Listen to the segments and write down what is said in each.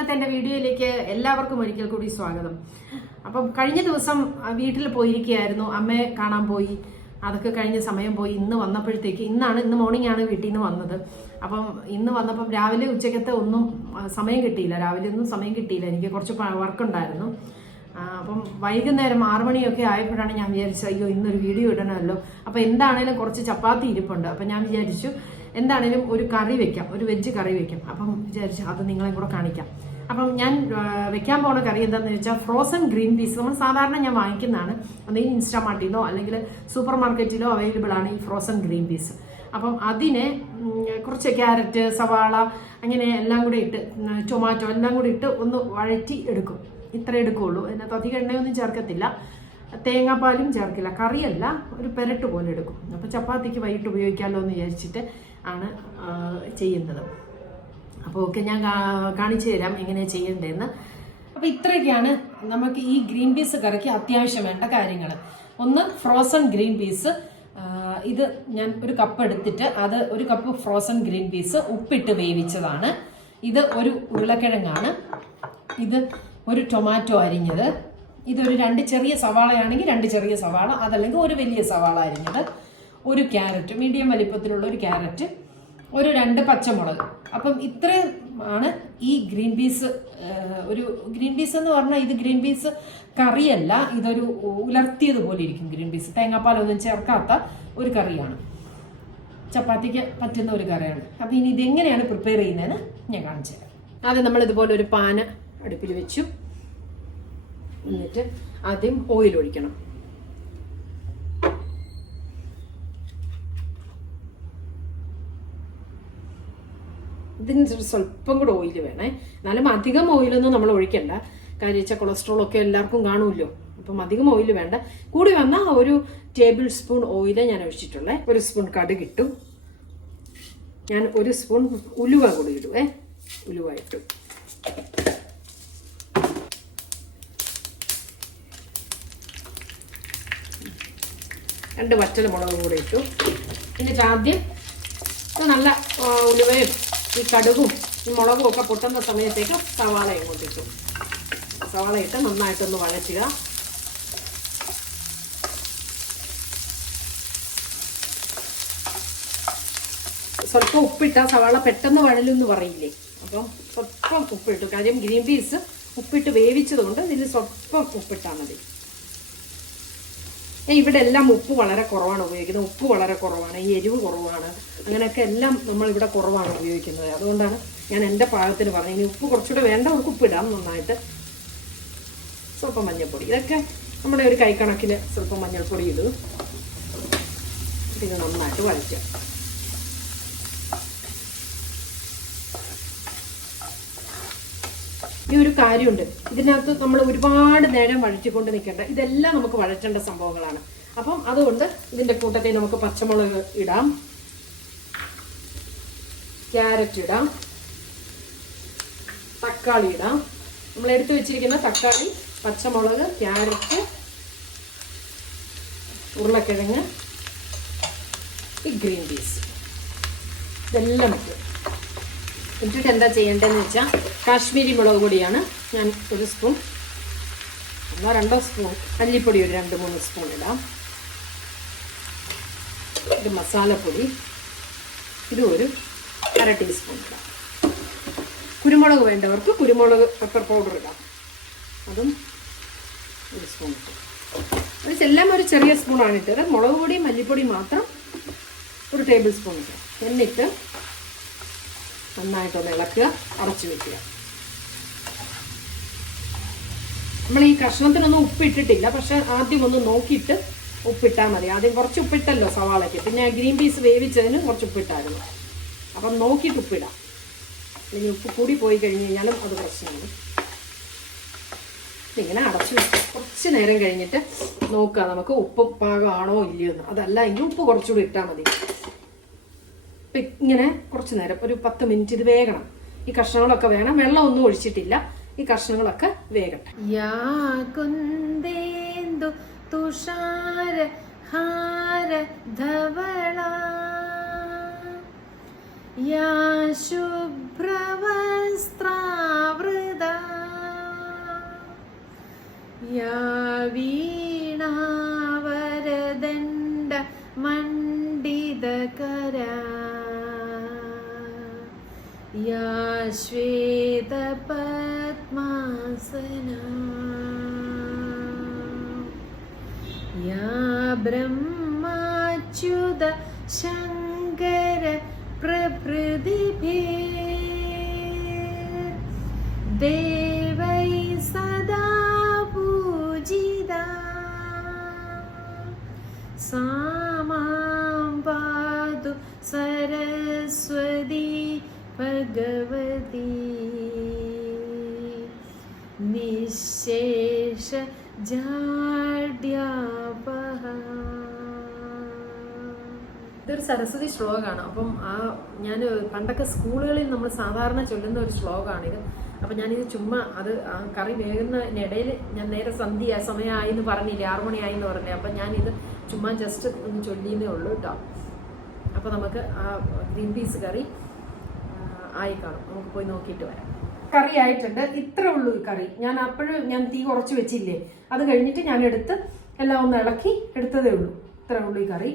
ഇന്നത്തെ എൻ്റെ വീഡിയോയിലേക്ക് എല്ലാവർക്കും ഒരിക്കൽ കൂടി സ്വാഗതം. അപ്പം കഴിഞ്ഞ ദിവസം വീട്ടിൽ പോയിരിക്കുകയായിരുന്നു, അമ്മയെ കാണാൻ പോയി. അതൊക്കെ കഴിഞ്ഞ സമയം പോയി. ഇന്ന് മോർണിംഗ് ആണ് വീട്ടിൽ നിന്ന് വന്നത്. അപ്പം ഇന്ന് വന്നപ്പം രാവിലെ ഉച്ചക്കത്തെ ഒന്നും സമയം കിട്ടിയില്ല. എനിക്ക് കുറച്ച് വർക്ക് ഉണ്ടായിരുന്നു. അപ്പം വൈകുന്നേരം 6 മണിയൊക്കെ ആയപ്പോഴാണ് ഞാൻ വിചാരിച്ചത്, അയ്യോ ഇന്നൊരു വീഡിയോ ഇടണമല്ലോ. അപ്പം എന്താണേലും കുറച്ച് ചപ്പാത്തി ഇരിപ്പുണ്ട്. അപ്പം ഞാൻ വിചാരിച്ചു എന്താണേലും ഒരു കറി വെക്കാം, ഒരു വെജ് കറി വെക്കാം. അപ്പം വിചാരിച്ചു അത് നിങ്ങളെ കൂടെ കാണിക്കാം. അപ്പം ഞാൻ വെക്കാൻ പോണ കറി എന്താണെന്ന് വെച്ചാൽ ഫ്രോസൺ ഗ്രീൻ പീസ്. നമ്മൾ സാധാരണ ഞാൻ വാങ്ങിക്കുന്നതാണ്, ഒന്നെങ്കിൽ ഇൻസ്റ്റാമാർട്ടിലോ അല്ലെങ്കിൽ സൂപ്പർ മാർക്കറ്റിലോ അവൈലബിൾ ആണ് ഈ ഫ്രോസൺ ഗ്രീൻ പീസ്. അപ്പം അതിനെ കുറച്ച് ക്യാരറ്റ്, സവാള അങ്ങനെ എല്ലാം കൂടി ഇട്ട്, ടൊമാറ്റോ എല്ലാം കൂടി ഇട്ട് ഒന്ന് വഴറ്റി എടുക്കും. ഇത്ര എടുക്കുകയുള്ളൂ. അതിനകത്ത് അധികം എണ്ണയൊന്നും ചേർക്കത്തില്ല, തേങ്ങാപ്പാലും ചേർക്കില്ല. കറിയല്ല, ഒരു പെരട്ട് പോലെ എടുക്കും. അപ്പോൾ ചപ്പാത്തിക്ക് വൈകിട്ട് ഉപയോഗിക്കാമല്ലോ എന്ന് വിചാരിച്ചിട്ട് ആണ് ചെയ്യുന്നത്. അപ്പോൾ ഓക്കെ, ഞാൻ കാണിച്ചു തരാം എങ്ങനെയാണ് ചെയ്യേണ്ടതെന്ന്. അപ്പോൾ ഇത്രയൊക്കെയാണ് നമുക്ക് ഈ ഗ്രീൻ പീസ് കറിക്ക് അത്യാവശ്യം വേണ്ട കാര്യങ്ങൾ. ഒന്ന്, ഫ്രോസൺ ഗ്രീൻ പീസ്. ഇത് ഞാൻ ഒരു കപ്പ് എടുത്തിട്ട് അത് 1 കപ്പ് ഫ്രോസൺ ഗ്രീൻ പീസ് ഉപ്പിട്ട് വേവിച്ചതാണ്. ഇത് ഒരു ഉരുളക്കിഴങ്ങാണ്. ഇത് ഒരു ടൊമാറ്റോ അരിഞ്ഞത്. ഇതൊരു 2 ചെറിയ സവാളയാണെങ്കിൽ 2 ചെറിയ സവാള, അതല്ലെങ്കിൽ ഒരു വലിയ സവാള അരിഞ്ഞത്. ഒരു ക്യാരറ്റ്, മീഡിയം വലിപ്പത്തിലുള്ള ഒരു ക്യാരറ്റ്, ഒരു 2 പച്ചമുളക്. അപ്പം ഇത്രയും ആണ് ഈ ഗ്രീൻ പീസ്. ഒരു ഗ്രീൻ പീസ് എന്ന് പറഞ്ഞാൽ ഇത് ഗ്രീൻ പീസ് കറിയല്ല, ഇതൊരു ഉലർത്തിയതുപോലെ ഇരിക്കും ഗ്രീൻ പീസ്. തേങ്ങാപ്പാലൊന്നും ചേർക്കാത്ത ഒരു കറിയാണ്, ചപ്പാത്തിക്ക് പറ്റുന്ന ഒരു കറിയാണ്. അപ്പം ഇനി ഇതെങ്ങനെയാണ് പ്രിപ്പയർ ചെയ്യുന്നതെന്ന് ഞാൻ കാണിച്ചു തരാം. ആദ്യം നമ്മൾ ഇതുപോലെ ഒരു പാന് അടുപ്പിൽ വെച്ചു. എന്നിട്ട് ആദ്യം ഓയിൽ ഒഴിക്കണം. ഇതിന് സ്വല്പം കൂടെ ഓയിൽ വേണേ. എന്നാലും അധികം ഓയിലൊന്നും നമ്മൾ ഒഴിക്കണ്ട. കാര്യം വെച്ചാൽ കൊളസ്ട്രോൾ ഒക്കെ എല്ലാവർക്കും കാണുമല്ലോ. അപ്പം അധികം ഓയിൽ വേണ്ട. കൂടി വന്നാൽ 1 ടേബിൾ സ്പൂൺ ഓയിലേ ഞാൻ ഒഴിച്ചിട്ടുള്ളേ. 1 സ്പൂൺ കടുക് ഇട്ടു. ഞാൻ 1 സ്പൂൺ ഉലുവ കൂടി ഇടുവേ. ഉലുവ ഇട്ടു. രണ്ട് വറ്റൽമുളകും കൂടെ ഇട്ടു. എന്നിട്ട് ആദ്യം നല്ല ഉലുവയും ഈ കടുകും ഈ മുളകും ഒക്കെ പൊട്ടുന്ന സമയത്തേക്ക് സവാള ഇങ്ങോട്ട് ഇട്ടു. സവാള ഇട്ട് നന്നായിട്ടൊന്ന് വഴറ്റുക. സ്വല്പം ഉപ്പിട്ട സവാള പെട്ടെന്ന് വഴലെന്ന് പറയില്ലേ, അപ്പം സ്വല്പം ഉപ്പിട്ടു. കാര്യം ഗ്രീൻ പീസ് ഉപ്പിട്ട് വേവിച്ചതുകൊണ്ട് ഇതിൽ സ്വല്പം ഉപ്പിട്ടാൽ മതി. ഇവിടെ എല്ലാം ഉപ്പ് വളരെ കുറവാണ് ഉപയോഗിക്കുന്നത്. ഉപ്പ് വളരെ കുറവാണ്, ഈ എരിവ് കുറവാണ്, അങ്ങനെയൊക്കെ എല്ലാം നമ്മളിവിടെ കുറവാണ് ഉപയോഗിക്കുന്നത്. അതുകൊണ്ടാണ് ഞാൻ എൻ്റെ പാകത്തിന് പറഞ്ഞത്. ഇനി ഉപ്പ് കുറച്ചുകൂടെ വേണ്ടവർക്ക് ഉപ്പിടാം നന്നായിട്ട്. സ്വല്പം മഞ്ഞൾപ്പൊടി, ഇതൊക്കെ നമ്മുടെ ഒരു കൈക്കണക്കിൽ സ്വല്പം മഞ്ഞൾപ്പൊടി ഇടും. ഇത് നന്നായിട്ട് വഴറ്റുക. ഈ ഒരു കാര്യമുണ്ട്, ഇതിനകത്ത് നമ്മൾ ഒരുപാട് നേരം വഴറ്റിക്കൊണ്ട് നിൽക്കേണ്ട. ഇതെല്ലാം നമുക്ക് വഴറ്റേണ്ട സംഭവങ്ങളാണ്. അപ്പം അതുകൊണ്ട് ഇതിൻ്റെ കൂട്ടത്തിൽ നമുക്ക് പച്ചമുളക് ഇടാം, ക്യാരറ്റ് ഇടാം, തക്കാളി ഇടാം. നമ്മൾ എടുത്തു വെച്ചിരിക്കുന്ന തക്കാളി, പച്ചമുളക്, ക്യാരറ്റ്, ഉരുളക്കിഴങ്ങ്, ഈ ഗ്രീൻ പീസ്, ഇതെല്ലാം ഇട്ടു. ഇട്ടിട്ട് എന്താ ചെയ്യേണ്ടതെന്ന് വെച്ചാൽ കാശ്മീരി മുളക് പൊടിയാണ് ഞാൻ 1 സ്പൂൺ, 2 സ്പൂൺ, മല്ലിപ്പൊടി ഒരു 2-3 സ്പൂൺ ഇടാം. ഇത് മസാലപ്പൊടി, ഇത് ഒരു 1/2 ടീസ്പൂൺ ഇടാം. കുരുമുളക് വേണ്ടവർക്ക് കുരുമുളക് പെപ്പർ പൗഡർ ഇടാം, അതും 1 സ്പൂൺ ഇട്ടു. അതെല്ലാം ഒരു ചെറിയ സ്പൂണാണ് ഇട്ടത്. മുളക് പൊടി മല്ലിപ്പൊടി മാത്രം 1 ടേബിൾ സ്പൂൺ ഇടാം. എന്നിട്ട് നന്നായിട്ടൊന്ന് ഇളക്കുക, അടച്ചു വെക്കുക. നമ്മൾ ഈ കഷ്ണത്തിനൊന്നും ഉപ്പിട്ടിട്ടില്ല, പക്ഷെ ആദ്യം ഒന്ന് നോക്കിയിട്ട് ഉപ്പിട്ടാൽ മതി. ആദ്യം കുറച്ച് ഉപ്പിട്ടല്ലോ സവാളയ്ക്ക്, പിന്നെ ഗ്രീൻ പീസ് വേവിച്ചതിന് കുറച്ച് ഉപ്പിട്ടായിരുന്നു. അപ്പം നോക്കിയിട്ട് ഉപ്പിടാം. ഇനി ഉപ്പ് കൂടി പോയി കഴിഞ്ഞ് കഴിഞ്ഞാലും അത് പ്രശ്നമാണ്. ഇങ്ങനെ അടച്ചു വെക്കുക. കുറച്ച് നേരം കഴിഞ്ഞിട്ട് നോക്കുക നമുക്ക് ഉപ്പ് പാകമാണോ ഇല്ലയോ എന്ന്. അതല്ല എങ്കിൽ ഉപ്പ് കുറച്ചുകൂടി ഇട്ടാൽ മതി. അപ്പം ഇങ്ങനെ കുറച്ച് നേരം, ഒരു 10 മിനിറ്റ് ഇത് വേകണം. ഈ കഷ്ണങ്ങളൊക്കെ വേണം, വെള്ളം ഒന്നും ഒഴിച്ചിട്ടില്ല. ഈ കഷ്ണങ്ങളൊക്കെ വേകട്ടെ. യാ കുന്ദേന്ദു തുഷാര ഹാര ധവള യാ ശുഭ്രവസ്ത്രാവൃത യാ വീണാവരദണ്ഡ മണ്ഡിതകര യാ ശ്വേതപദ്മാസന യാ ബ്രഹ്മാച്യുത ശങ്കര പ്രഭൃതിഭേർ ദേവൈ സദാ പൂജിതാ സാ മാം പാതു സരസ്വതി ഭഗവതി നിശേഷ ജാഡ്യാപഹ. ഇതൊരു സരസ്വതി ശ്ലോകമാണ്. അപ്പം ഞാൻ പണ്ടൊക്കെ സ്കൂളുകളിൽ നമ്മൾ സാധാരണ ചൊല്ലുന്ന ഒരു ശ്ലോകമാണിത്. അപ്പം ഞാനിത് ചുമ്മാ അത് കറി വേകുന്നതിനിടയിൽ ഞാൻ നേരെ സന്ധ്യ സമയമായി എന്ന് പറഞ്ഞില്ലേ, 6 മണിയായി എന്ന് പറഞ്ഞേ. അപ്പം ഞാനിത് ചുമ്മാ ജസ്റ്റ് ഒന്ന് ചൊല്ലിയെന്നേ ഉള്ളൂ കേട്ടോ. അപ്പോൾ നമുക്ക് ആ ഗ്രീൻ പീസ് കറി ആയി കാണും. നമുക്ക് പോയി നോക്കിയിട്ട് വരാം. കറി ആയിട്ടുണ്ട്. ഇത്രേ ഉള്ളൂ ഈ കറി. ഞാൻ അപ്പോഴും ഞാൻ തീ കുറച്ച് വെച്ചില്ലേ, അത് കഴിഞ്ഞിട്ട് ഞാൻ എടുത്ത് എല്ലാം ഒന്ന് ഇളക്കി എടുത്തതേ ഉള്ളൂ. ഇത്രേ ഉള്ളൂ ഈ കറി.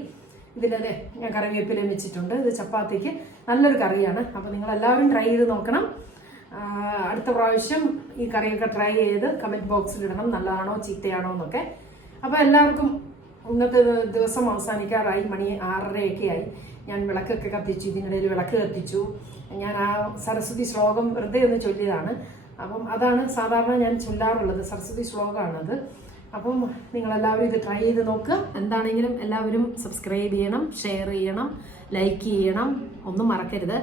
ഇതിലതെ ഞാൻ കറിവേപ്പിലയും വെച്ചിട്ടുണ്ട്. ഇത് ചപ്പാത്തിക്ക് നല്ലൊരു കറിയാണ്. അപ്പോൾ നിങ്ങളെല്ലാവരും ട്രൈ ചെയ്ത് നോക്കണം. അടുത്ത പ്രാവശ്യം ഈ കറിയൊക്കെ ട്രൈ ചെയ്ത് കമൻറ്റ് ബോക്സിൽ ഇടണം, നല്ലതാണോ ചീത്തയാണോ എന്നൊക്കെ. അപ്പോൾ എല്ലാവർക്കും ഇന്നത്തെ ദിവസം അവസാനിക്കാറായി. മണി 6:30 ആയി. ഞാൻ വിളക്കൊക്കെ കത്തിച്ചു. ഇതിനിടയിൽ വിളക്ക് കത്തിച്ചു. ഞാൻ ആ സരസ്വതി ശ്ലോകം വെറുതെ ഒന്ന് ചൊല്ലിയതാണ്. അപ്പം അതാണ് സാധാരണ ഞാൻ ചൊല്ലാറുള്ളത്. സരസ്വതി ശ്ലോകമാണത്. അപ്പം നിങ്ങളെല്ലാവരും ഇത് ട്രൈ ചെയ്ത് നോക്കുക. എന്താണെങ്കിലും എല്ലാവരും സബ്സ്ക്രൈബ് ചെയ്യണം, ഷെയർ ചെയ്യണം, ലൈക്ക് ചെയ്യണം, ഒന്നും മറക്കരുത്.